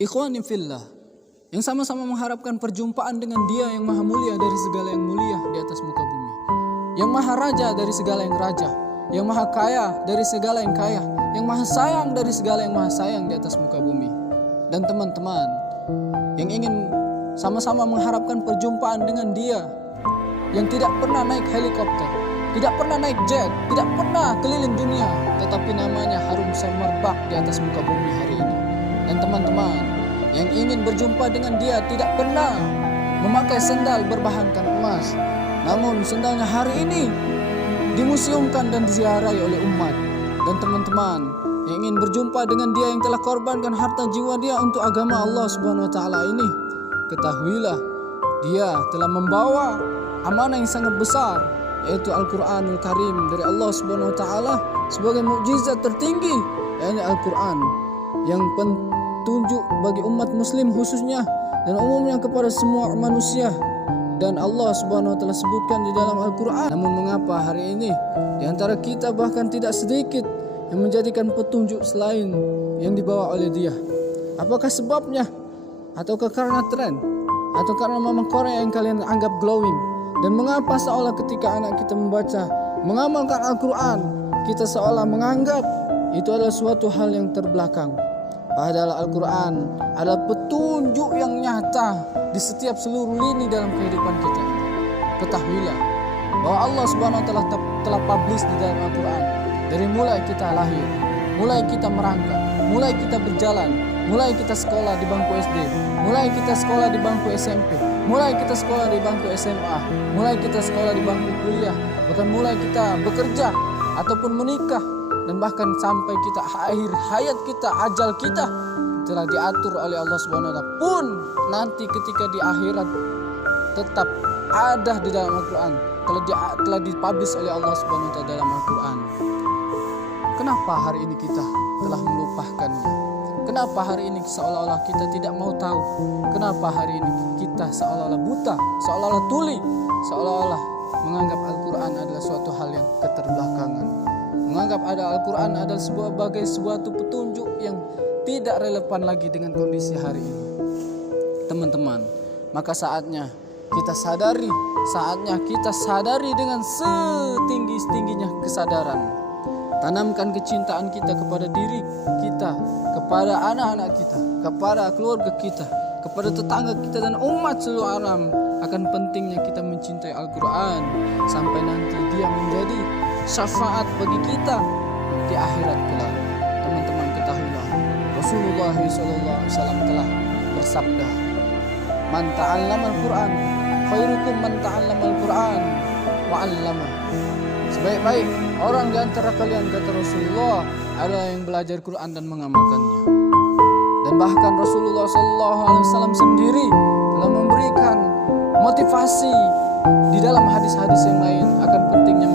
Ikhwani fillah, yang sama-sama mengharapkan perjumpaan dengan Dia yang maha mulia dari segala yang mulia di atas muka bumi, yang maha raja dari segala yang raja, yang maha kaya dari segala yang kaya, yang maha sayang dari segala yang maha sayang di atas muka bumi. Dan teman-teman yang ingin sama-sama mengharapkan perjumpaan dengan Dia yang tidak pernah naik helikopter, tidak pernah naik jet, tidak pernah keliling dunia, tetapi namanya harum semerbak di atas muka bumi hari ini. Dan teman-teman yang ingin berjumpa dengan Dia tidak pernah memakai sendal berbahankan emas, namun sendalnya hari ini dimuseumkan dan diziarahi oleh umat. Dan teman-teman yang ingin berjumpa dengan Dia yang telah korbankan harta jiwa Dia untuk agama Allah Subhanahu wa taala ini, ketahuilah Dia telah membawa amanah yang sangat besar, yaitu Al-Qur'anul Karim dari Allah Subhanahu wa taala sebagai mukjizat tertinggi, yaitu Al-Qur'an yang petunjuk bagi umat muslim khususnya dan umumnya kepada semua manusia. Dan Allah Subhanahu wa taala sebutkan di dalam Al-Qur'an. Namun mengapa hari ini di antara kita bahkan tidak sedikit yang menjadikan petunjuk selain yang dibawa oleh Dia? Apakah sebabnya? Ataukah karena tren? Atau karena mama Korea yang kalian anggap glowing? Dan mengapa seolah ketika anak kita membaca, mengamalkan Al-Quran, kita seolah menganggap itu adalah suatu hal yang terbelakang? Padahal Al-Quran adalah petunjuk yang nyata di setiap seluruh lini dalam kehidupan kita ini. Ketahuilah bahwa Allah Subhanahu wa taala telah publish di dalam Al-Quran dari mulai kita lahir, mulai kita merangkak, mulai kita berjalan, mulai kita sekolah di bangku SD, mulai kita sekolah di bangku SMP, mulai kita sekolah di bangku SMA, mulai kita sekolah di bangku kuliah, bahkan mulai kita bekerja ataupun menikah, dan bahkan sampai kita akhir hayat kita, ajal kita telah diatur oleh Allah Subhanahu wa taala. Pun nanti ketika di akhirat tetap ada di dalam Al-Quran, telah dipublish oleh Allah Subhanahu wa taala dalam Al-Quran. Kenapa hari ini kita telah melupakannya? Kenapa hari ini seolah-olah kita tidak mau tahu? Kenapa hari ini kita seolah-olah buta, seolah-olah tuli, seolah-olah menganggap Al-Quran adalah suatu hal yang keterbelakangan, menganggap ada Al-Quran adalah sebagai suatu petunjuk yang tidak relevan lagi dengan kondisi hari ini. Teman-teman, maka saatnya kita sadari dengan setinggi-tingginya kesadaran. Tanamkan kecintaan kita kepada diri kita, kepada anak-anak kita, kepada keluarga kita, kepada tetangga kita dan umat seluruh alam, akan pentingnya kita mencintai Al-Quran sampai nanti dia menjadi syafaat bagi kita di akhirat kelak. Teman-teman ketahuilah, Rasulullah SAW telah bersabda, "Man ta'allama Al-Quran, khairukum man ta'allama Al-Quran wa 'allama." Sebaik-baik orang di antara kalian, kata Rasulullah, adalah yang belajar Quran dan mengamalkannya. Dan bahkan Rasulullah SAW sendiri telah memberikan motivasi di dalam hadis-hadis yang lain akan pentingnya